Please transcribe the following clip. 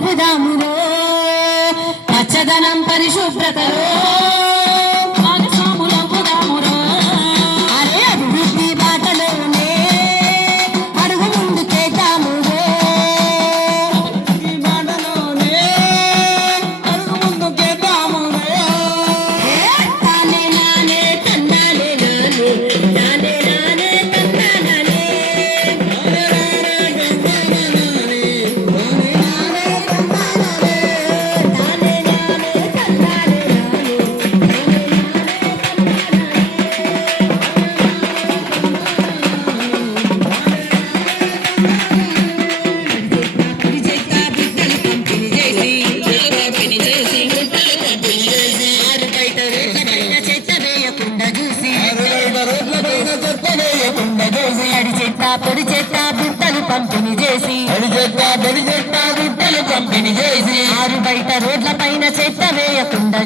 చెప్పుదామురో పచ్చదనం పరిశుభ్రతలో పొడి చెత్త బుట్టలు పంపిణీ చేసి పొడి పొడి చెత్త బుట్టలు పంపిణీ చేసి ఆరు బయట రోడ్ల పైన చెత్త వేయకుండా